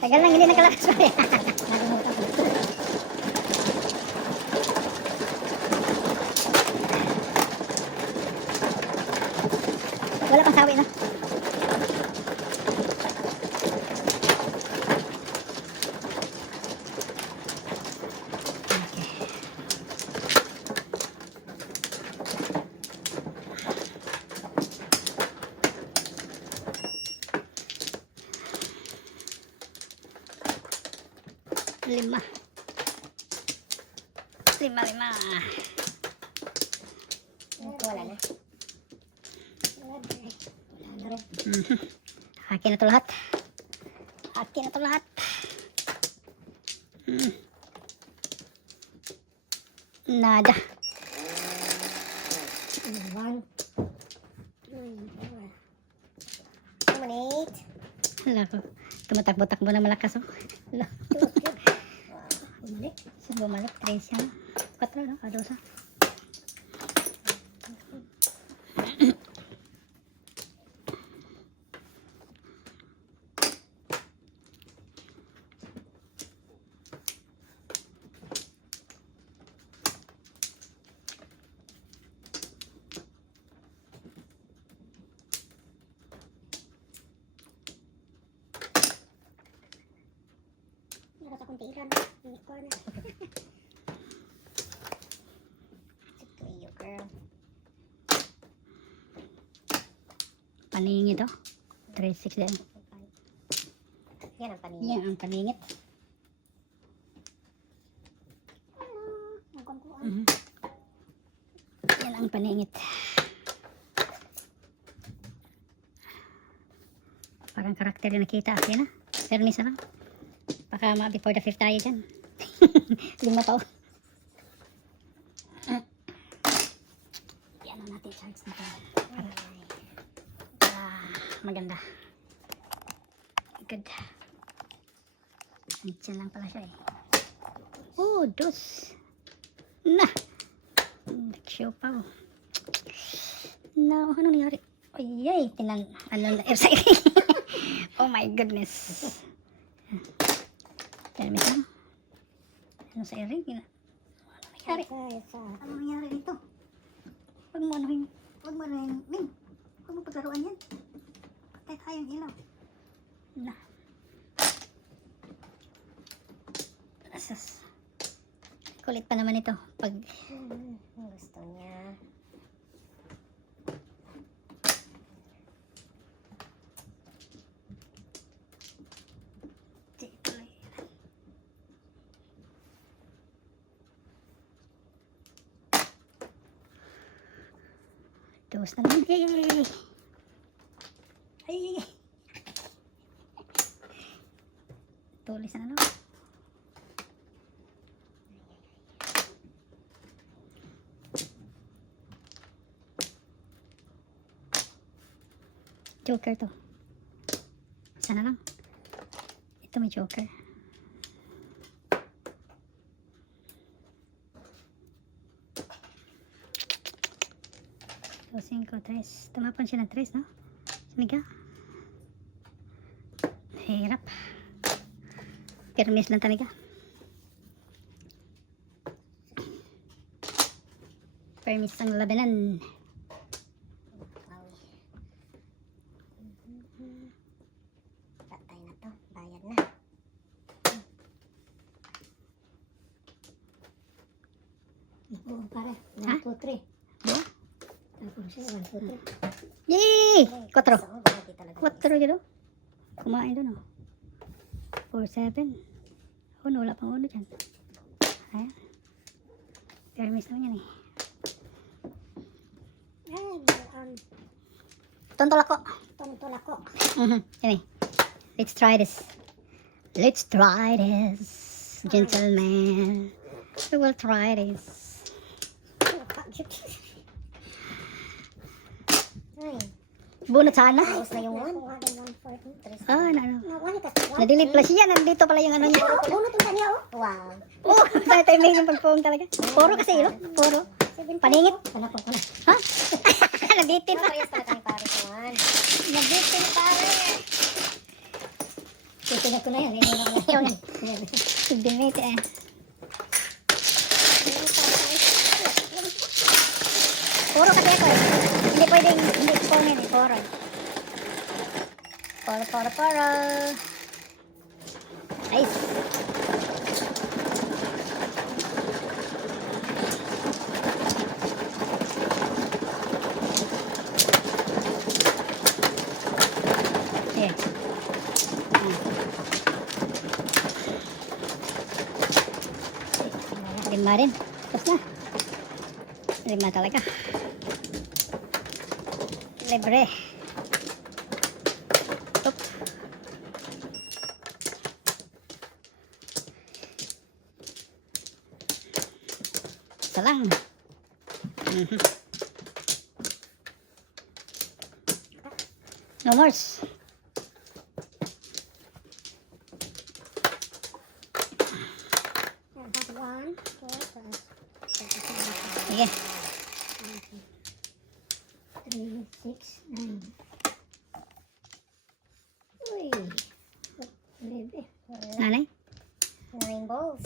Tagal lang hindi nakalakas pa rin. Wala pang sawi na. Lima. Wala na. Akin na to lahat. Nada. 1. 8. Hala ko. Tumatakbo-takbo na malakas oh. Hala. Bumalik. So, bumalik. 3 siya. 4 no? Adosa. Nasa akong tiiran. Unicorn na. Ito yung girl. Paningit oh. 3-6 din. Yan ang paningin. Yan ang paningit. Yan ang paningit. Parang karakter yung nakita akin ah. Pero nisa lang. Baka before the 5th tayo dyan. 5 taon. Yan ang natin charge na tayo. Maganda. Good. Diyan lang pala siya eh. Oh, dos. Na. Nagshow pa oh. No, ano nangyari? Ay, ano na air sa oh my goodness. Tell me some. Ano sa ring? Ano nangyari? Ano nangyari dito? Huwag mo anuhin. Huwag mo anuhin. Min, huwag mo paglaruan yan. Patay tayong ilaw. Na. Asas. Kulit pa naman ito. Pag Gusto niya. Dos na naman. Yay! Ay! Tulis na ano? Joker to. Sana lang. Ito may joker. So, 5, 3. Tumapon siya ng 3, no? Siniga. Hirap. Permis lang talaga. Permis ang labanan. Patay na to. Bayad na. Naku, pare. 1, 2, 3. Bo? Tapos siya. 1, 2, 3. Yay! 4. Bakit talaga? 4 dito. Kumain doon, oh. 4, 7. Oh, wala pang uno dyan. Ayan. Permis naman yan, eh. Tontol ako. Tontol ako. Yan, eh. Let's try this. Let's try this. Gentleman. We will try this. Ay. Bunot sana. Tapos na yung 1. Ah, ano. Na-delete pala siya. Nandito pala yung ano niya. Bunot yung kanya, oh. Wow. Oh, tayo may yung pagpong talaga. Puro kasi, no? Puro. Paningit. Panapon ko na. Ha? Nabitin pa. Parehas pala kami pare ko, 1. Nabitin pare. Tinag ko na yan. Hindi na ako Ayaw na. Sublimate eh. Puro kasi ako eh. Hindi pwedeng, hindi kunin eh. Puro. Puro. Nice. Sige. Lima rin. Tapos na. Lima talaga. Libre. Top. Isa lang. No more. One, four, five, Sige. 3, 6, 9. Uy. Bebe. Nanay. 9 balls.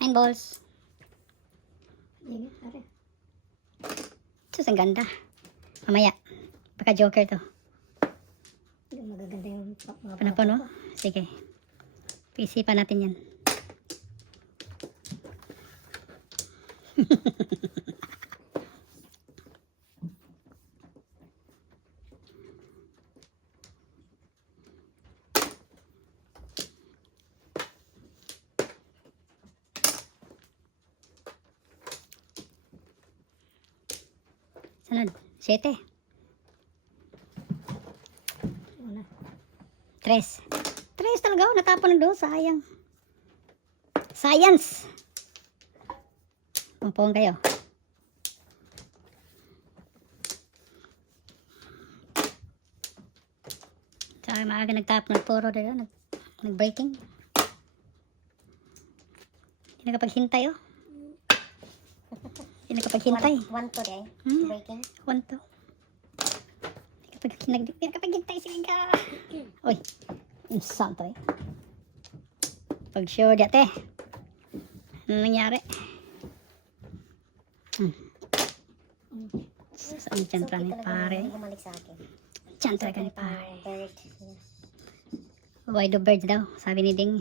9 balls. Sige, pare. Sus, ang ganda. Mamaya. Baka joker to. Hindi magaganda yung mga Panapuno? Sige. Pisipan natin yan. Sunod. 7. Una. 3. 3 talaga. Oh, natapon na doon. Sayang. Science. Mapuhon kayo. Tsaka maaga nagtapon. Nagpuro doon. Nag-breaking. Hindi nakapaghintay oh. Hindi nakapaghintay. 1 to day. Hmm? Breaking. 1 to. Hindi nakapaghintay. Sige ka. Uy. Insult eh. Pag sure dati. Ano nangyari? Saan dyan pa ni pare? Bumalik sa akin. Dyan talaga ni pare. Bird. Why do birds daw? Sabi ni Ding.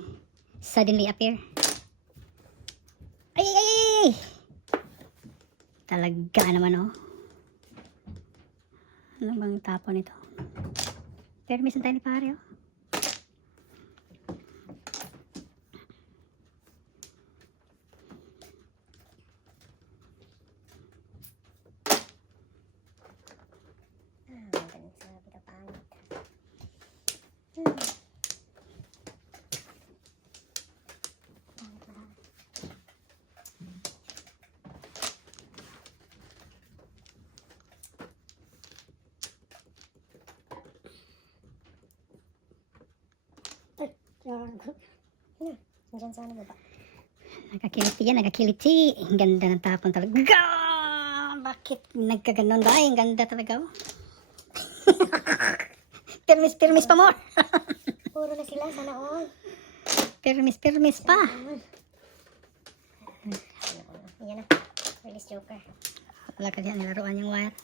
Suddenly appear. Ay! Talaga naman oh. Ano bang tapon ito? Pero minsan tayo ni pare oh. Magaling sa pitapangit. Nandiyan sa ano ba? Nakakiliti yan, nakakiliti. Ang ganda ng tapon talaga. Bakit nagkaganon ba? Ang ganda talaga oh. Permis pa more. Puro na sila, sana all. Permis pa. Yan na. Release joker. Wala ka diyan, nilaruan yung wire.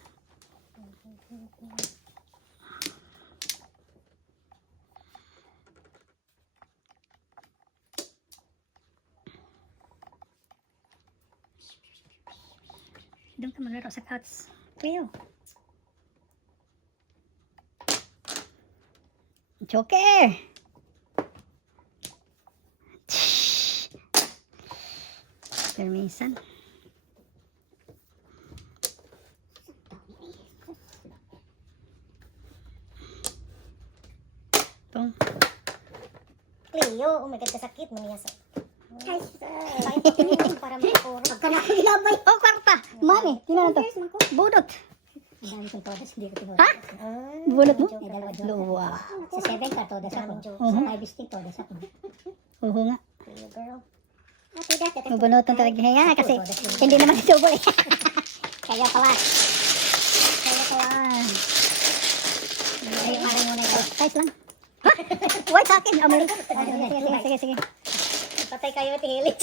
Doon ka maglaro sa couch. Cleo. Joker! Permisan. Ito. Cleo, oh my God, kasakit mo niya sa... Ay, para makapuro. Pagka na ilabay. Oh, kwarta! Mani, tingnan na to. Budot. Ang dami kong todas, hindi ko tinuro. Ha? Bunot mo? May dalawa joker. Luwa. Sa 7 ka, todas ako. Mhm. Sa 5 stick, todas ako. Oo nga. Cleo girl. Okay, that's it. Mabunutan talaga nga kasi hindi naman ito eh. Kaya pala. Kaya pala. Ay, parang muna ito. Size lang. White sa akin. Oh, meron. Sige. Patay kayo at hilit.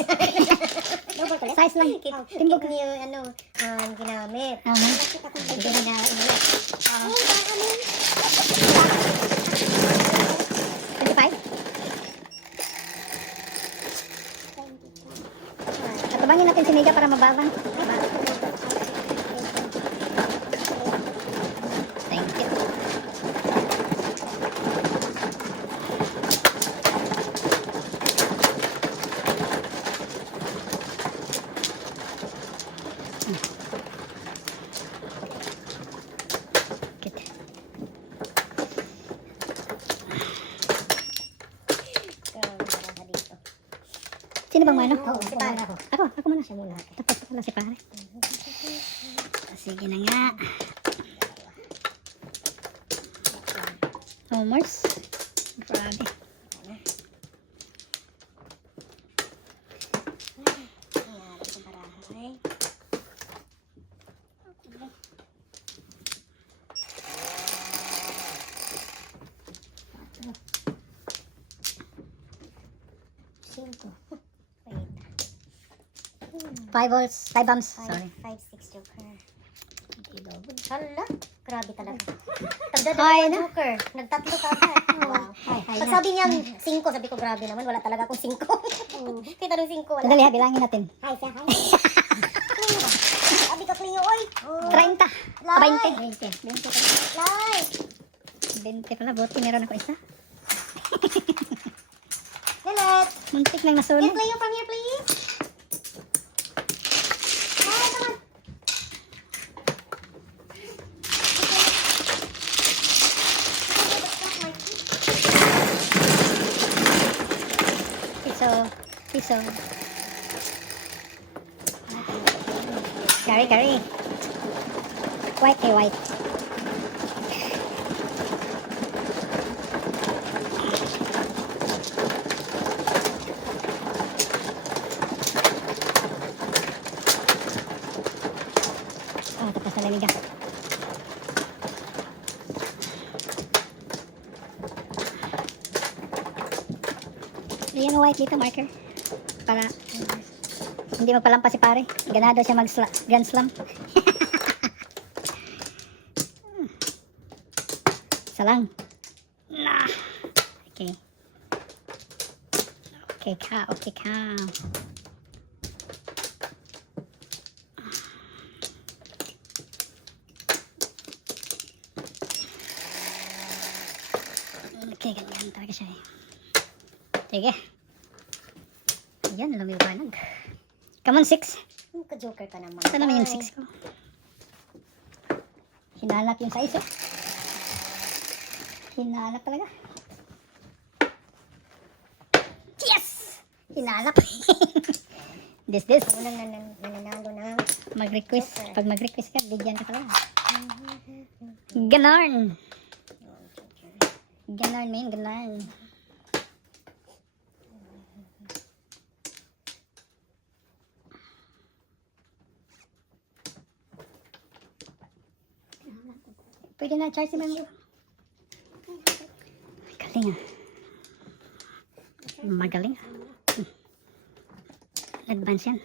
Double ko Size lang. Timbog niyo ginamit. Sige na. 25? Tatubangin natin si Mega para mababang. Thank you. Good. Sino bang mano? Si pare. Ako muna. Siya muna. Tapos ko lang si pare. Sige na nga. Homers. Grabe. Five balls. Five bumps. Sorry. 5, 6 joker. Hala, grabe talaga. Tagda Ay, na joker. Nagtatlo ka agad. Wow. Pag sabi niya 5, sabi ko grabe naman. Wala talaga akong 5. Kita nung 5, wala. Sandali ha, bilangin natin. Hi, siya, hi. Sabi ka, Cleo, oy. 30. Lai. 20. 20. Lai. 20 pala. Buti meron ako isa. Lilet. Muntik lang Get nasunog. Cleo from here, please. Hi, come on. Piso. Curry. White. Tapos na lamiga. Ayan ang white dito, marker. Para hindi mapalampas si pare. Ganado siya mag-grand slam. Isa lang. Nah. Okay. Okay ka. Okay, ganyan talaga siya eh. Sige. Ayan, lumiwanag. Come on, 6. Ka-joker ka naman. Ito naman yung 6 ko. Hinanap yung size eh. Hinanap talaga. Yes! Hinanap. this. Unang nananalo ng Mag-request. Pag mag-request ka, bigyan ka talaga. Ganon, man. Pwede na charge si Memo. Magaling ah. Advance yan.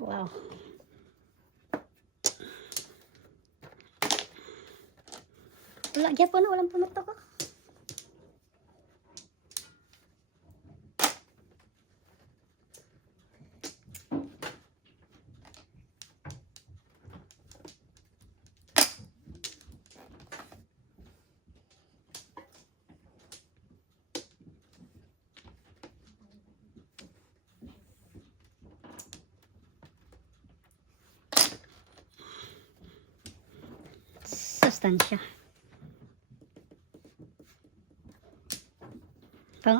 Wow. Wala, gyapon na. Walang pumunta ko. Sustansya. Ito.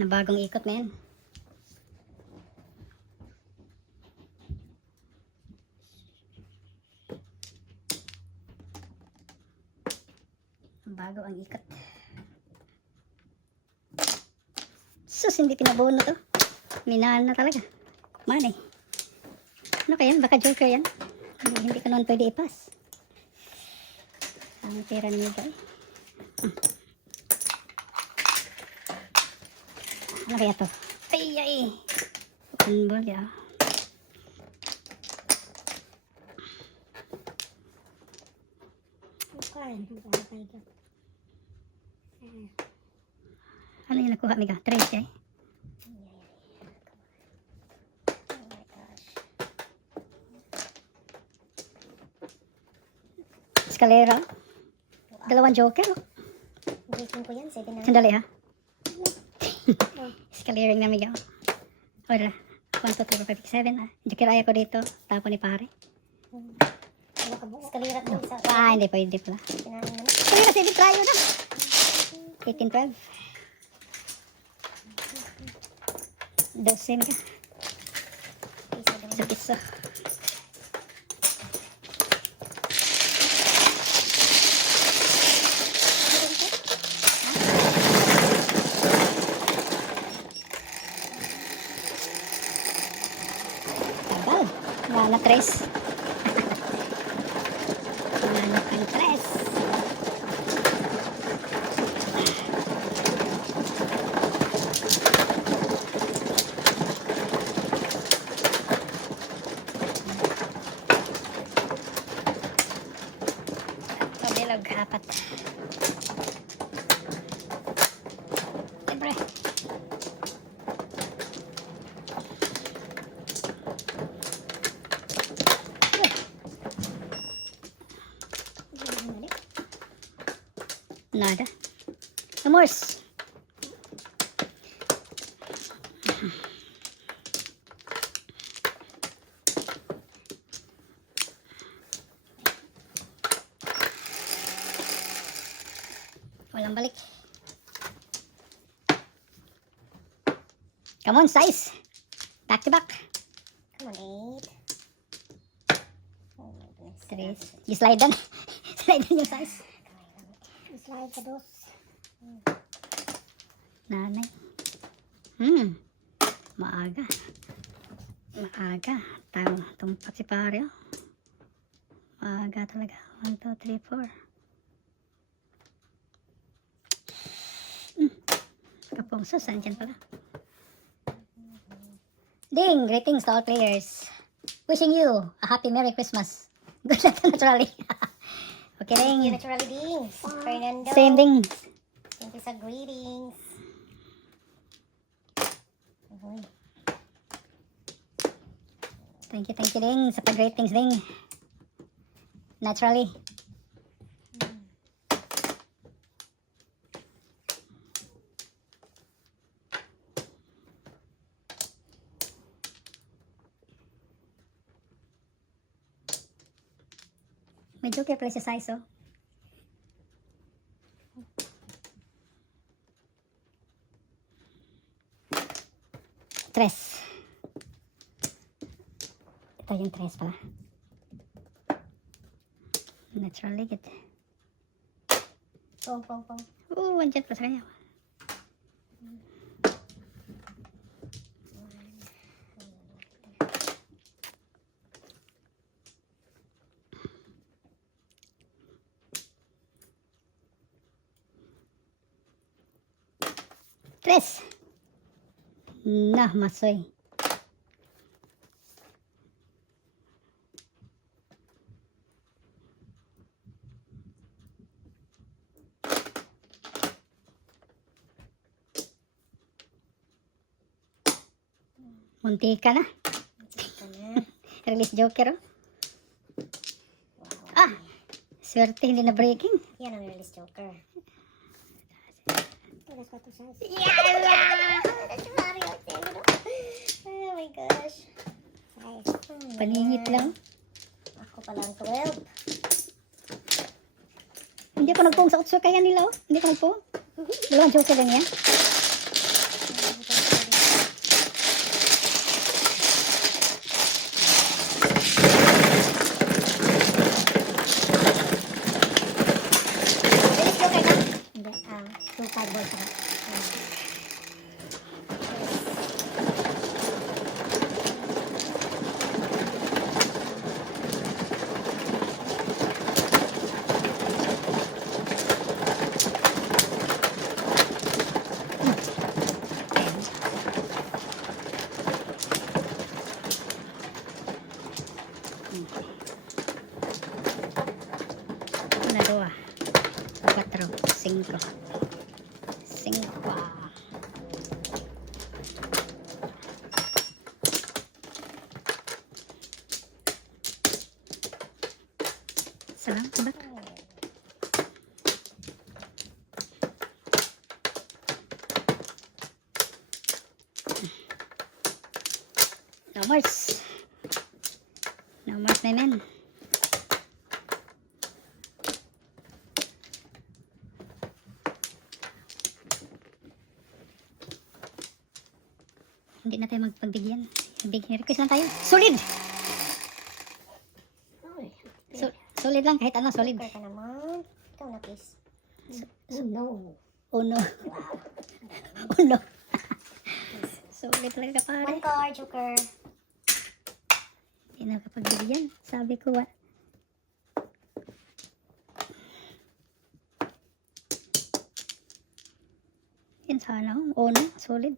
Na bagong ikot na yan. Bago ang ikot. Sus, hindi pinabuno to. Minahan na talaga. Manay. Ano kaya? Baka joker yan. Hindi ko naman pwede ipas. Ang tira niyo ba eh. Ano kaya to? Ay, ay. Unball ya. Ano yung nakuha, Miga? Trace eh. Escalera. Dalawang joker. Oh. Breaking ko yan, 7 na. Sandali ha. Escalaring na Miga. O dala. 1, 2, 3, 4, 5, 6, 7. Joker ayaw ko dito. Tapo ni pare. Eskalera to isa. Hindi pwede pala. Pinahin na. Escalera, 7 tayo na. 18, 12. 12 Miga. Isa piso. Tagal. Wala na tres. Wala na pang tres. Pabilog, apat. Libre. Nada. Amors. Walang balik. Come on, size. Back to back. Come on, 8. Oh my goodness. Tres. You slide down. Slide down yung size. Slide ka dos. Nanay. Maaga. Maaga. Tumpak si pare. Oh. Maaga talaga. 1, 2, 3, 4. Kapungso, saan dyan pala? Ding! Greetings to all players. Wishing you a happy Merry Christmas. Good luck naturally. Okay, Ding. Naturally dings. Fernando. Same thing. Thank you sa greetings. Uy. Thank you, Ding. Sa pag-greetings, Ding. Naturally. May joker pala sa size, oh. Tres. Ito yung tres pala. Naturally, good. Pong. Andyan pa sa kanya. Tres. Nah, masoy. Munti ka na. Ito na. Release joker, oh. Ah! Swerte, hindi na breaking. Yan ang release joker. Tulas pa to size. Oh my gosh. Size. Paningit lang. Ako pa lang 12. Hindi ako nagpong sa utso kaya nila, oh. Hindi ko nagpong. Dalawang joker lang yan. Release joker na. Salamat. No more. No more, my man. Hindi na tayo magpagbigyan. Request lang tayo. Solid! Ay, Solid lang, kahit ano, solid. joker ka naman. Ikaw na, please. Oh, no. Oh no. Wow. Oh no. Solid talaga pare. One card, joker. Hindi na kapagbigyan. Sabi ko, yan sana. Oh no, solid.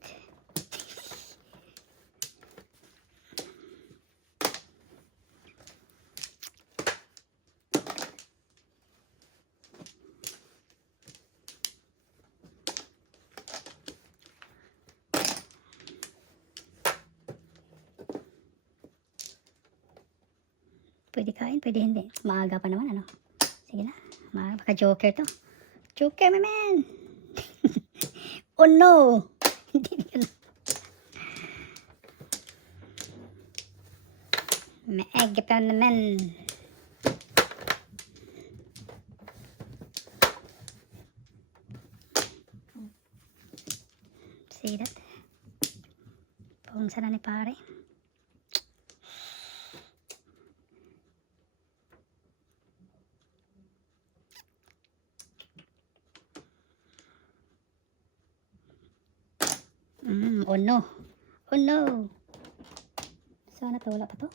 Pwede kain, pwede hindi. Maaga pa naman, ano. Sige na. Maaga. Baka joker to. Joker, my man! Oh no! Hindi na. Maaga pa naman. See that? Pawang sana ni pare. Oh no. Oh no. Sana to, wala pa to.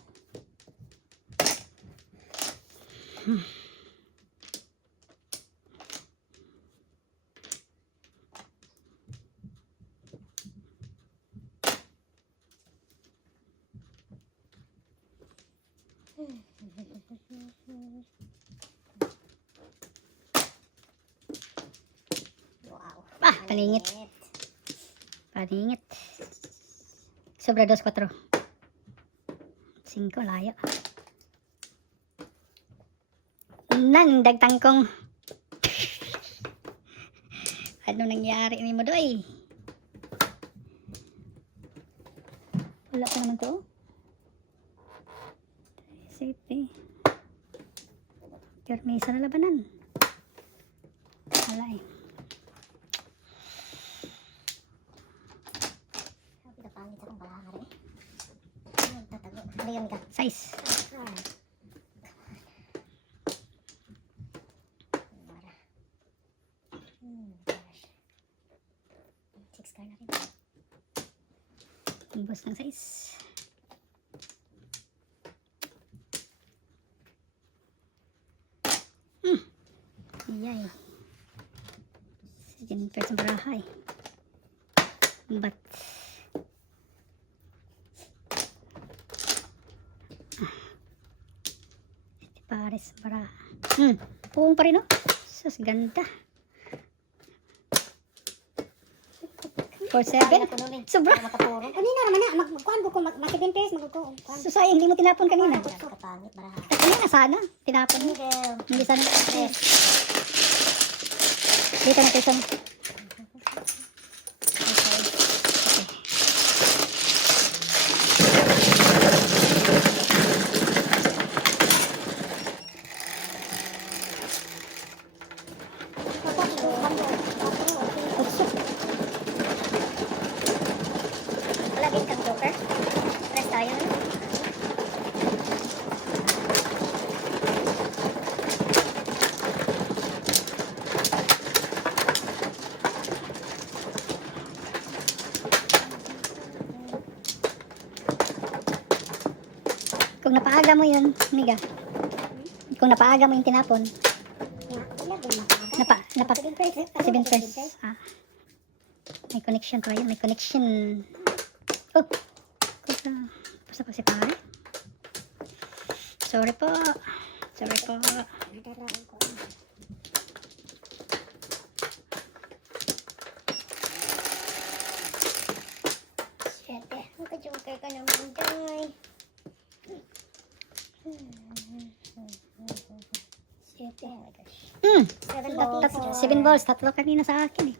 Wow. Ah, paningit. Paningit. Sobra 2-4. 5, layo. Nang dagtangkong. Ano nangyari ni mo doy? Wala pa naman to. Safety. Kermesa na labanan. Wala eh. Sabi ka pangit akong balangari. Nagtatago. Haliyan ka. Size. Mara. Gosh. 6 card na rin. Umbos ng size. Yay. Jennifer sa barahay. But Paris para. Puwang pa rin, no? Sus, ganda. 4-7. Sobra. Makaturo. Kanina naman na. Magkuhan ko kung makibin pesos. Magkuhan. So, sayang, hindi mo tinapon kanina. Kapangit. Baraha. Kanina sana. Tinapon mo. Hindi sana. Dito na tayo. Laging kang joker. Press tayo na. Kung napaaga mo yun, Miga. Kung napaaga mo yung tinapon. Napa 7 press. Ah. May connection tayo. May connection. Oh. Basta pa si pare. Sorry po. Sorry po. Siyete. Maka-joker ka naman, Joy. 7 balls. Tatlo kanina sa akin eh.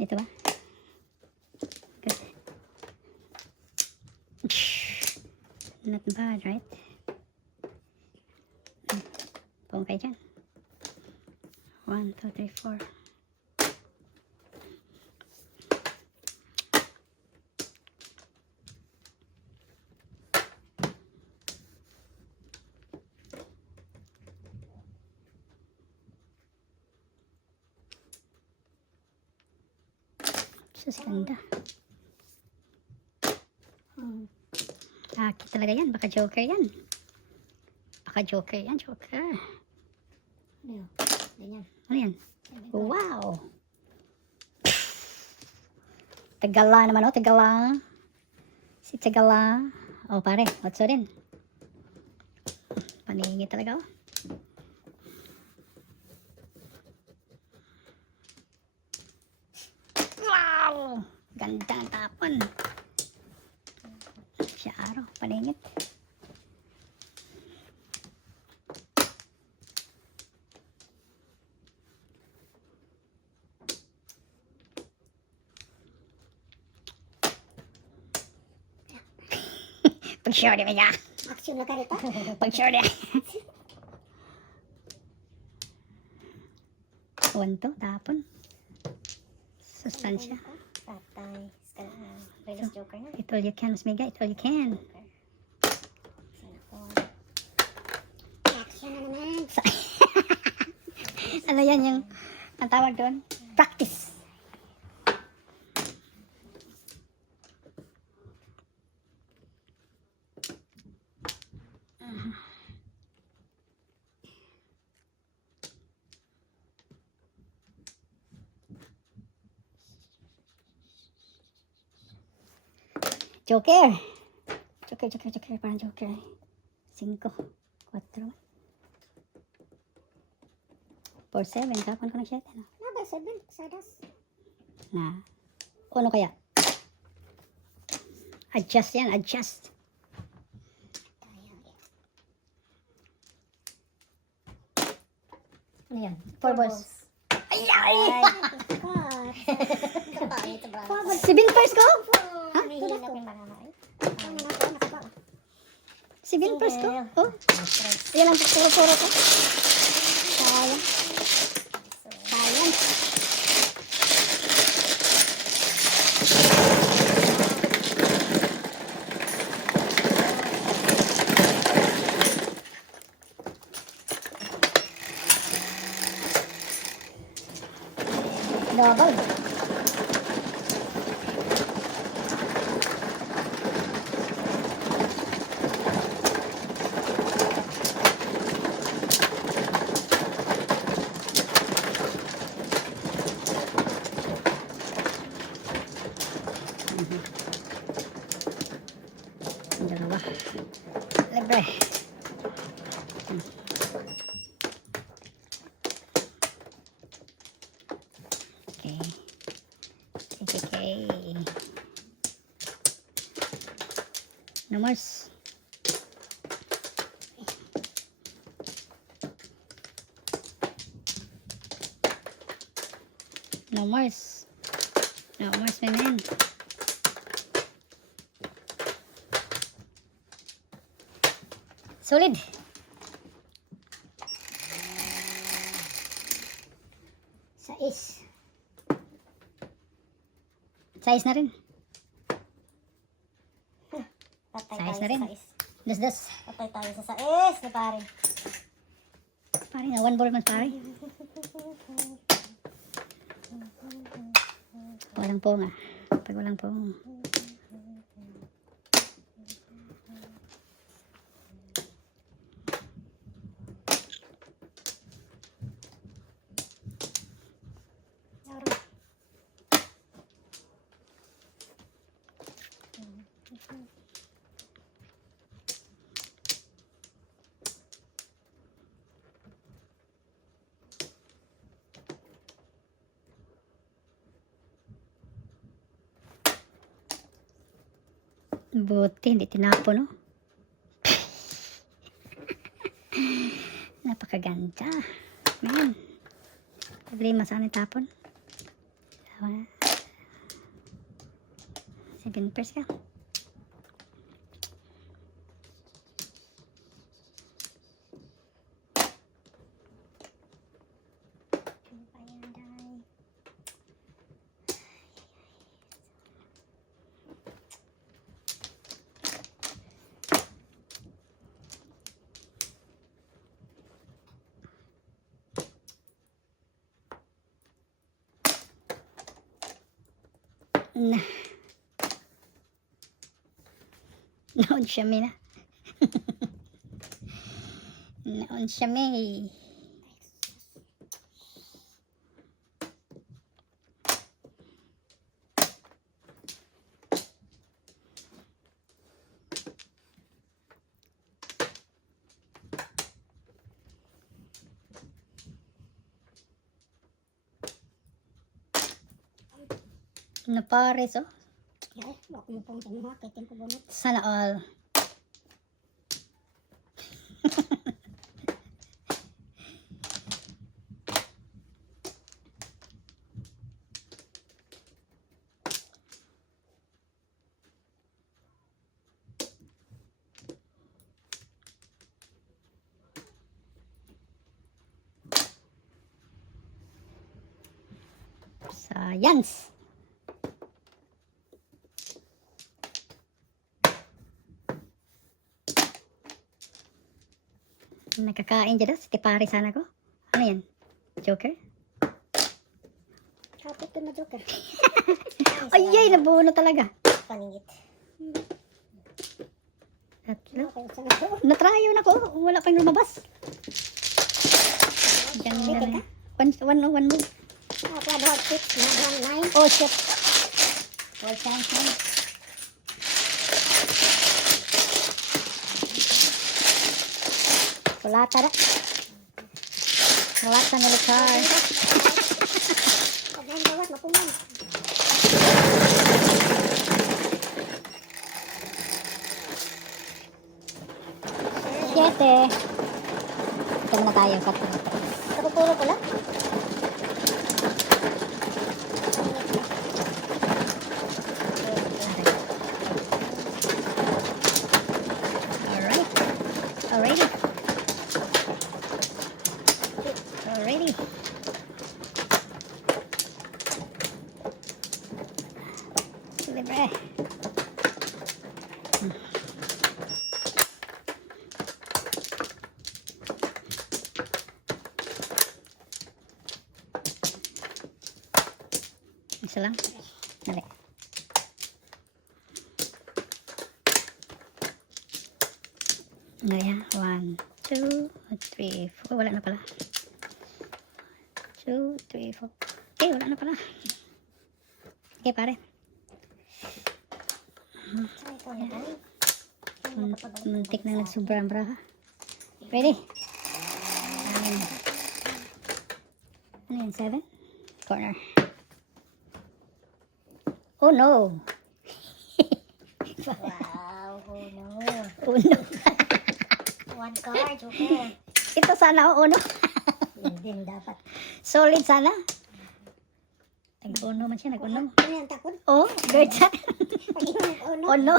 Ito ba? Good. Not bad, right? Pong kayo dyan. 1, 2, 3, 4. Sus, ganda. Aki talaga yan. Baka joker yan. Baka joker yan. Joker. Ano yun? Ganyan. Ano yan? Wow! Tagala naman, oh. Tagala. Si Tagala. Oh, pare. Otso rin. Paningi talaga, oh. Wow! Ganda ang tapon. Siya araw. Paningit. Pag-sure di ba niya? Action na ka rito. Pag-sure di. Wanto, tapon. Sustansya. Patay. Release joker na. It all you can, Mas Mega. It all you can. Sana po. Action na naman. Ano yan yung, ang tawag doon? Practice. Joker. Joker. Parang joker. 5, 4, 4, 7. Kapon ko ng 7. No? Naba, 7. Sadas. Na. Ano kaya? Adjust yan. Adjust. Ano yan? 4 balls. Ay! Kapangit ba? 7 first ko? Ha? Hihilap yung mga kamay. 7 first ko? Oh. Yan ang puro ko. Sayang. Sayang. Double. Ang dalawa. Libre. Okay. No more. No more. No more, my man. Solid. Sais. Size na rin. Patay Sais tayo na rin. sa sais. Das. Patay tayo sa sais ni pare. Pare na, 1 ball man pare. Walang pong ah. Pag walang pong. Buti, hindi tinapo, no? Napakaganda. Man. Problema saan itapon. 7 pairs ka. Ano pa yan, Day? Nah. Naon siya may na. Naon siya may. Na pares oh. Ay, wako mo pang tanong ha. Kaya tempo bunot. Sana all. Science. Nakakain dyan si Tipari sana ko. Ano yan? Joker? Kapit ko na joker. Ay, nabuo na talaga. Paningit. Tatlo. Okay, sa nga. Natryo na ko. Wala pang lumabas. Diyan na. One move. Ah, kaya hot 6, na 9. Oh, shit. All chance na. Kulata na. Kulata na lutar. Pag nang gawas, mapunan. Siete. Ito na tayo. Kapupuro ko lang. Alright. Alrighty. Alrighty. Libre. Isa lang. Dali. Ngayon, 1, 2, 3, 4. Wala na pala. 2, 3, 4. Okay, wala na pala. Okay, pare. Ay, ikaw na tayo. Muntik na nagsubra ang braha. Ready? Ano yun? 7? Corner. Oh no! Wow, oh no. Uno. One card, joker. Ito sana o uno. Hindi dapat. Solid sana. Nag-uno man siya, nag-uno. Ano yan, takot? Oh, good siya. Pag-ingon, oh no. Uno.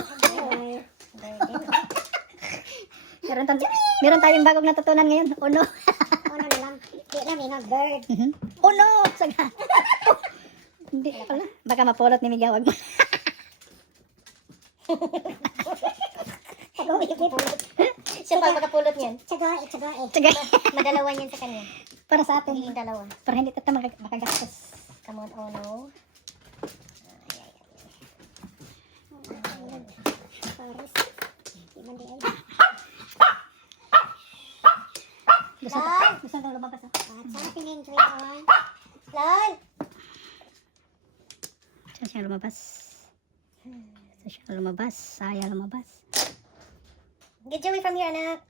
Ay, burden. Meron tayong bagong natutunan ngayon. Uno. Ano na lang. Di na, may bird. Uno! Saga. Hindi pala. Baka mapulot ni Migawag mo. Siya pa magkapulot niyan. Tsaga, tsaga, Saga. Madalawa niyan sa kanya. Para sa atin. Hindi dalawa. Para hindi tayo makagastos. Come on, oh no. Pares. Di man di ay. Gusto ko lumabas. Sana pining-enjoy on. Lol! Gusto siya lumabas. Gusto siya lumabas. Saya lumabas. Get away from here, anak.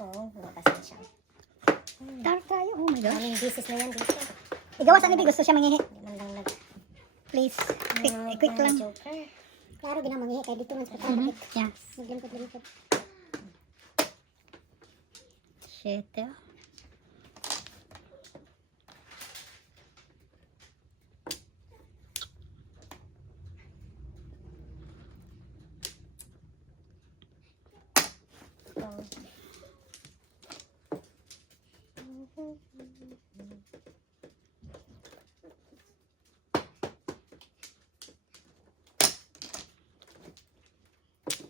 Oo, lumabas na siya. Dark tayo. Oh my God. Maraming business na yan dito. Igawas ang ibig. Gusto siya mangihi. Hindi man lang nag... Please. Quick lang. Joker. Klaro, ginamanghi. Kaya dito man sa Yeah. Naglimpot-limpot. Shit.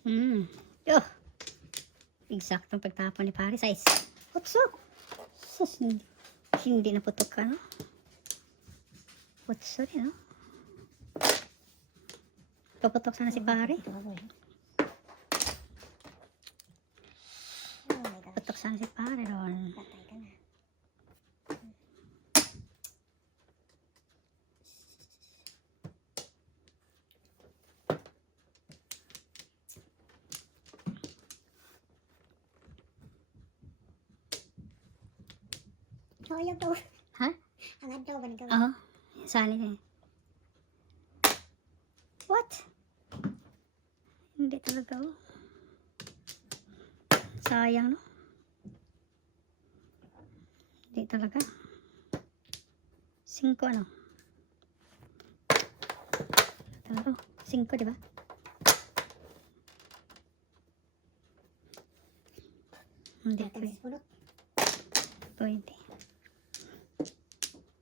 Oh, eksaktong pagtapon ni pare. Size. Utso. Sus, hindi na putok ka, no? Utso rin, no? Puputok sana si pare. Oh my God. Putok sana si pare ron. Patay ka na. Sayang daw. Ha? Ang daw ba nagawa? Oo. Sali na eh. What? Hindi talaga, oh. Sayang, no? Hindi talaga. 5 ano? Talaga, 5, di ba? Hindi, Tatang sulot. pwede.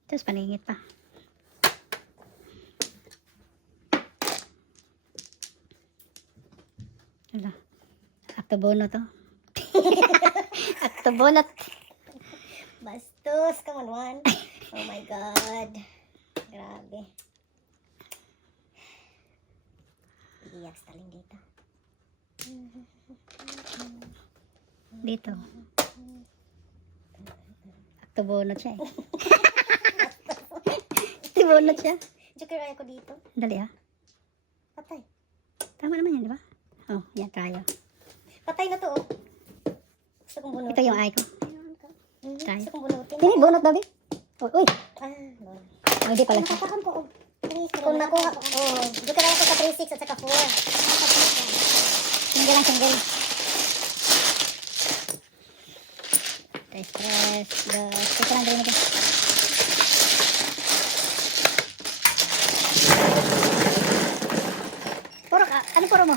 Tapos paningit pa. Wala. Aktobono to. Aktobonot. Bastos, come on one. Oh my God. Grabe. Iiyak sa taling dito. Dito. Aktobonot siya eh. Aktobonot siya. Joker ako dito. Dali ah. Patay. Tama naman yan, di ba? Oh, yan tayo. Patay na to, oh. Gusto kong bunutin. Ito yung eye ko. Tayo. Gusto kong bunutin. Hindi, bunot daw, di. Uy, uy. No. Oh, hindi pala. Nakatakan ko, oh. Kung nakuha, oh. Joker ako sa 3-6 at saka 4. Single lang, single. Stress. Ito lang, gawin natin. Puro ka. Ano puro mo?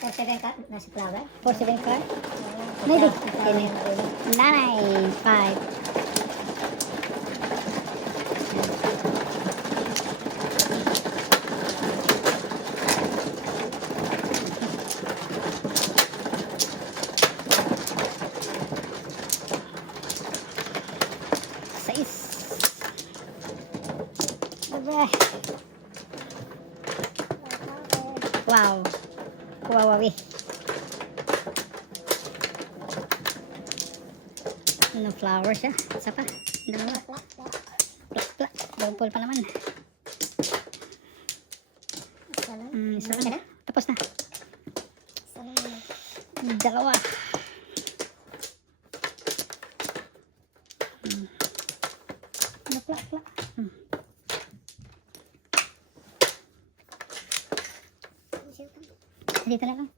4-7 ka? Nasa flower? 475? Maybe. Okay, 9, 5. Sais. Diba? Wow. Wawawi. Ano, flower siya. Isa pa. Dalawa. Plak. Double pa naman. Isa lang. Tapos na. Dalawa. Plak. Dito na lang.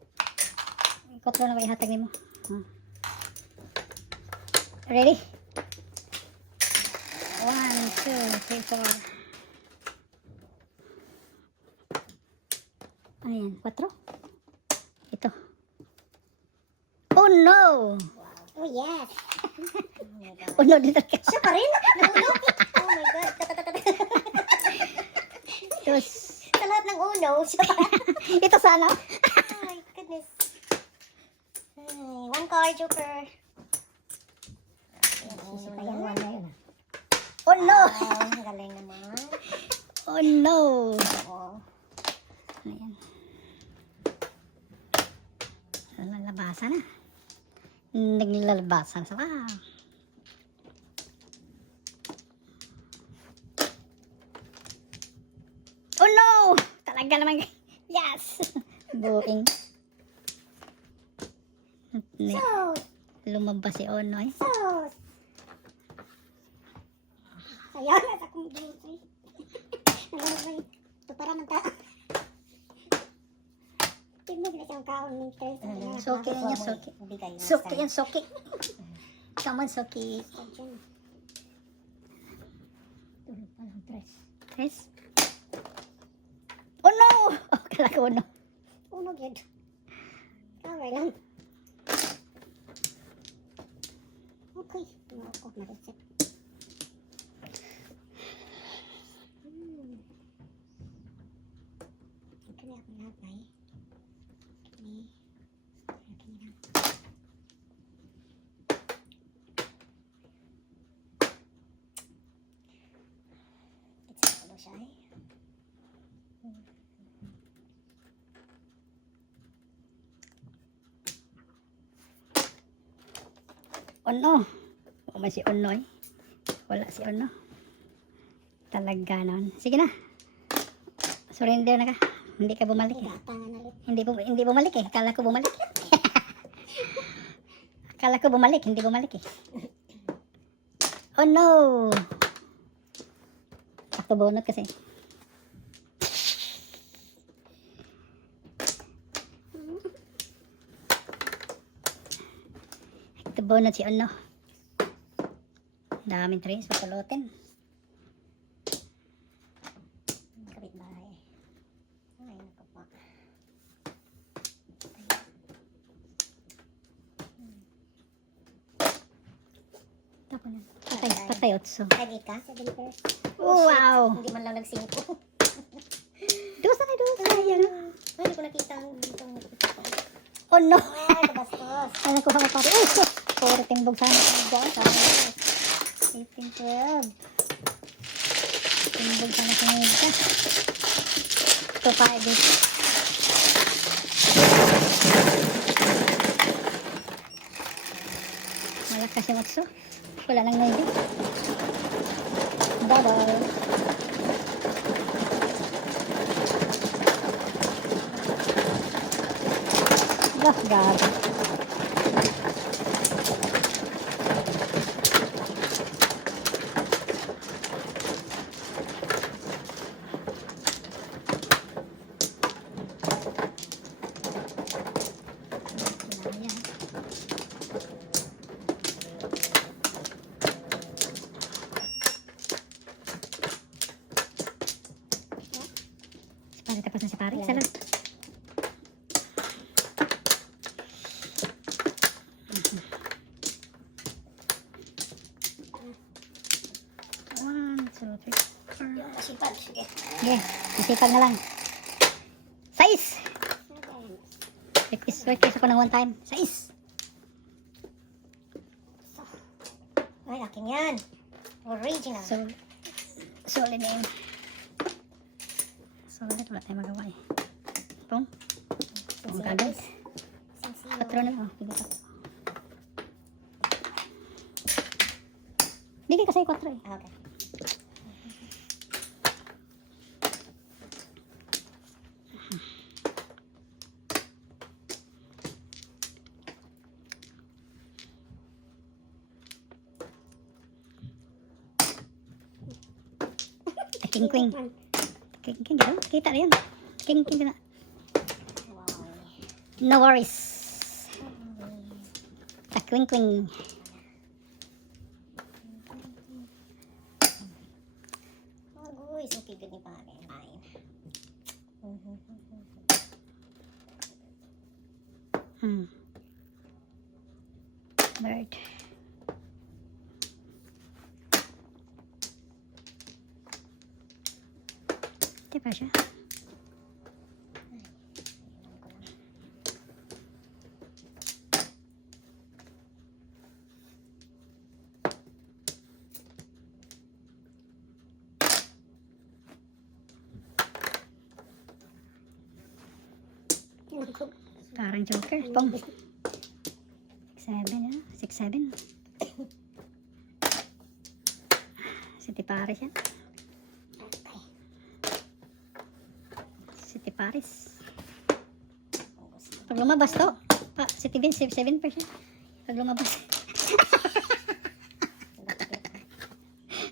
Ikot na ba ihatag ni mo? Ready? 1, 2, 3, 4. Ano yan? 4? Ito. Oh no! Oh yes! Oh no, dito ka. Siya pa rin? Naulo? Oh my God. Tapos, Sa lahat ng uno, siya pa. ito sana. Oh my goodness. Ay, 1 card, Joker. Oh no! Galing naman. Oh no! Oo. Ayan. Naglalabasa na. Naglalabasa sa Oh no! Talaga naman. Yes! Buing. So, Lumabas si Onoy. Ayaw na sa kong dulce. Nalamay. Ito para ng tao. Tignan na siyang kaon ni Tres. Soki na niya, soki. Bigay na Soki yan, soki. Come on, soki. Tulog pa ng Tres. Tres? Oh no! Oh, kala ko no. Unog yun. Okay lang. Okay. Ako, ma-reset. Okay na ako lahat, Nay. Okay. siya eh. Ono. Wala si Ono eh. Wala si Ono. Talaga nun. Sige na. Surrender na ka. Hindi ka bumalik eh. Tangan ulit. Hindi bumalik eh. Akala ko bumalik. Akala ko bumalik. Hindi bumalik eh. Oh no! Ako bunot kasi. Ito bunot si Ono. Daming trees. Papulutin. Kapitbahay. Ay, naku po. Tapos na. Patay otso. Lagi ka? 7 pairs. Wow! Hindi man lang nag-5. Dosa na dosa. Ayan. Ay, hindi ko nakita ang dito. Oh no! Ay, kabastos. Ay, nakuha ko pati. Uy! Puro timbog sana. Sana. 18, 12. Timbog sana sinunod ka. Ito pa, edit. Malakas yung otso. Wala nang naibig. Bye-bye. Lah, gabi. Pare, tapos na si pare. Isa lang. One, two, three, four. Yung masipag. Sige. Okay, masipag na lang. Sais! Showcase ako ng one time. Sais! Ay, akin yan. Original. Solid na yun. Solid, wala tayong magawa eh. Pong. Pong kagad. Sencillo. Patro na lang. Bigay ka. Bigay ka sa'yo 4 eh. Okay. King Queen. King gano'n? Kita na yun. King na. Wow. No worries. Sa Queen. Agoy, so good ni pare. Fine. Bird. Di ba siya? Parang Joker. Pong. 6-7 ah. 6-7. City Paris yan. City Paris. Pag lumabas to. City Bean, 7% Pag lumabas.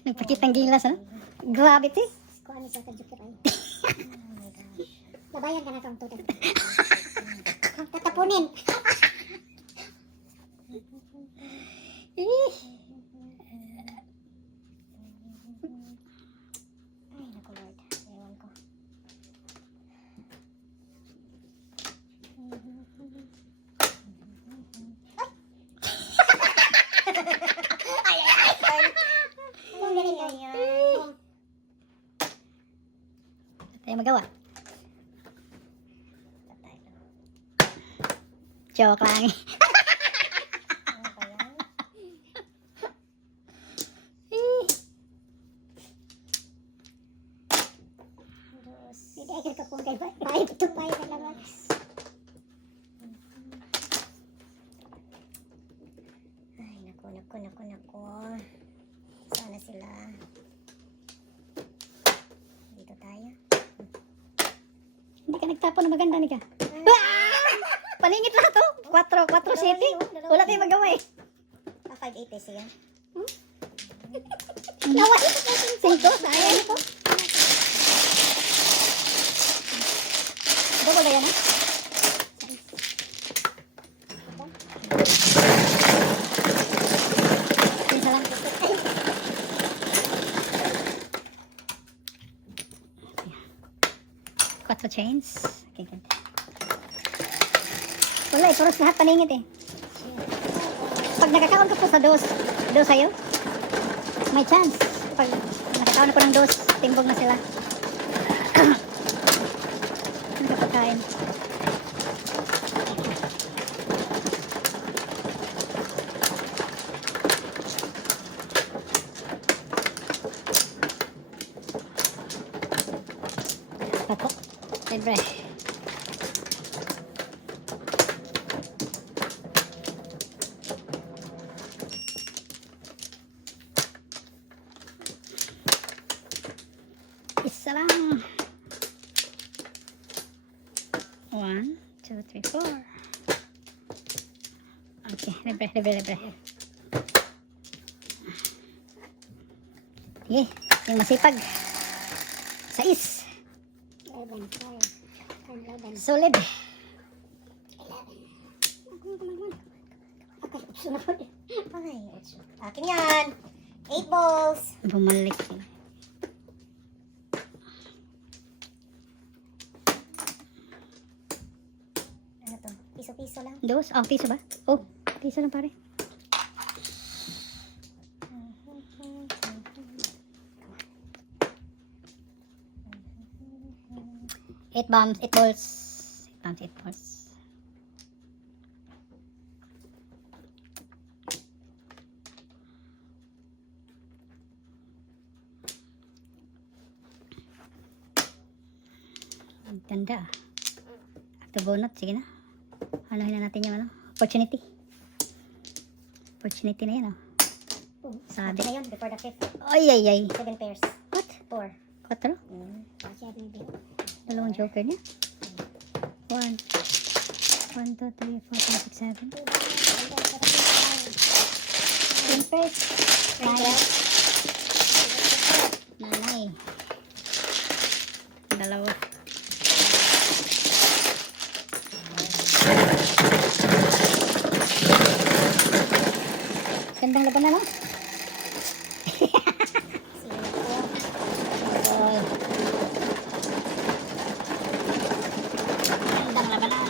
Nagpakitang gilas ha. Gravity. Kuha niya sa kadjukir ay. Babayan ka na itong tutin. Tatapunin. Ay, naku Lord. Ewan ko. Ang galing yan. Tayo magawa. Patay na. Joke lang. Ano ba yan? Naku. Sana sila. Dito tayo. Hindi ka nagtapon na maganda, Nika. Paningit lang to. 4 city. Wala tayong magawa eh. 580 siya. Nawala ito sa 5. Sayang ito. Double ba yan ha? Isa lang. 4 chains. Okay, good. Wala eh, puros lahat paningit eh. Pag nakakaon ka po sa dos sa'yo, may chance. Pag nakakaon ko ng dos, timbog na sila. Ang kapagkain. Papo. Libre. Isa lang. 1, 2, 3, 4. Okay, libre. Sige, yung masipag. 6. Solid. Ay, akin yan. 8 balls. Bumalik. Ano to? Piso-piso lang. Dos? Oh, piso ba? Oh, piso lang pare. 8 bombs, 8 balls. 8 balls. Ang ganda. Active bonus, sige na. Anuhin na natin yung opportunity. Opportunity na yan, oh. Sabi. Na yun, before the 5th. Ay. 7 pairs. What? 4. 4? Dalawang joker niya. 1, 2, 3, 4, 5, 6, 7. 10 pairs. Nanay. Dalawa. Gandang laban na, no? Gandang labanan.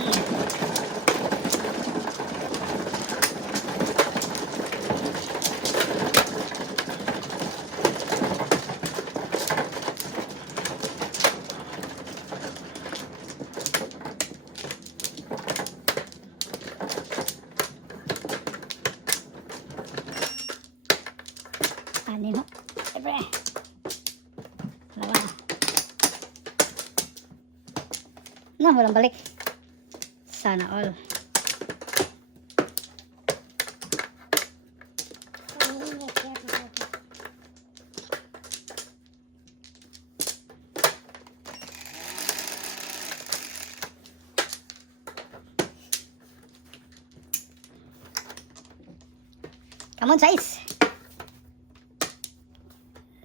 Anin ho. Siyempre. Dalawa. No, walang balik. Sana all. Come on, size.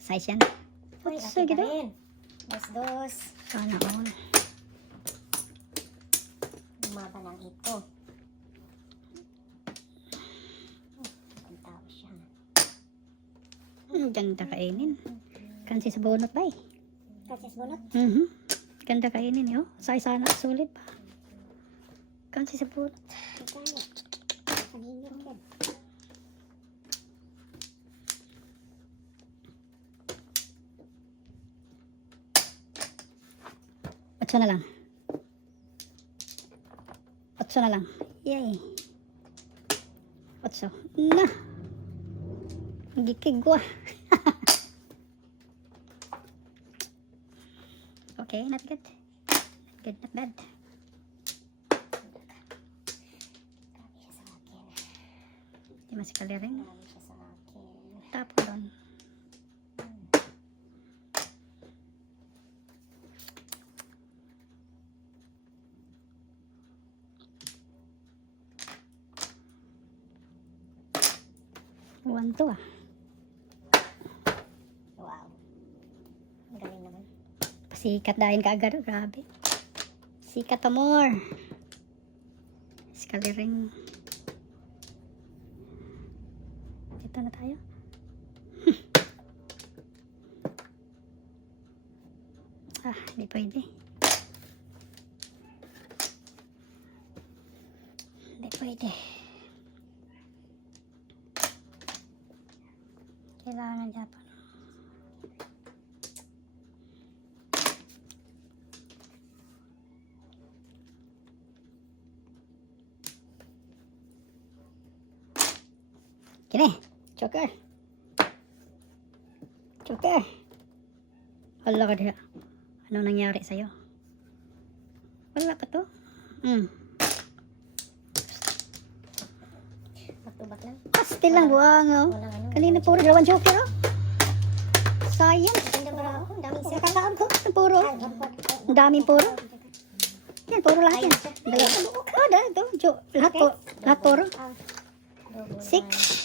Size yan. Uy, What's akin so pa good? rin. Dos. Sana all. Lumaba ng ito. Ang tao siya. Ganda kainin. Kansi sa bunot ba eh. Kasi bunot. Ganda kainin eh. Oh. Sana sulit pa. Kansi sa bunot. Otso na lang. 8 na lang. Yay. 8. Na. Gikigwa. Okay, not good. Not good, not bad. Grabe siya sa akin. Di mas kaliring. Grabe siya sa akin. tapon doon. One to ah. Wow. Ang galing naman. Pasikat dahil kaagad. Grabe. Sikat pa more. Skaliring. Dito na tayo. Hindi pwede. Hindi pwede. Kailangan Japan. Kini, choker. Choker. Hala ka diha. Ano nangyari sa'yo? Wala pa to. Back-to-back lang. Pastil lang buwang oh. Walang ano. Kanina puro dalawang joker oh. Sayang. Ganda ba ako? Ang daming set. Kakakaam ko. Puro. Ang daming puro. Yan, puro lahat yan. Dalawa. Oh, dahil to. Lahat po. Lahat puro. 6.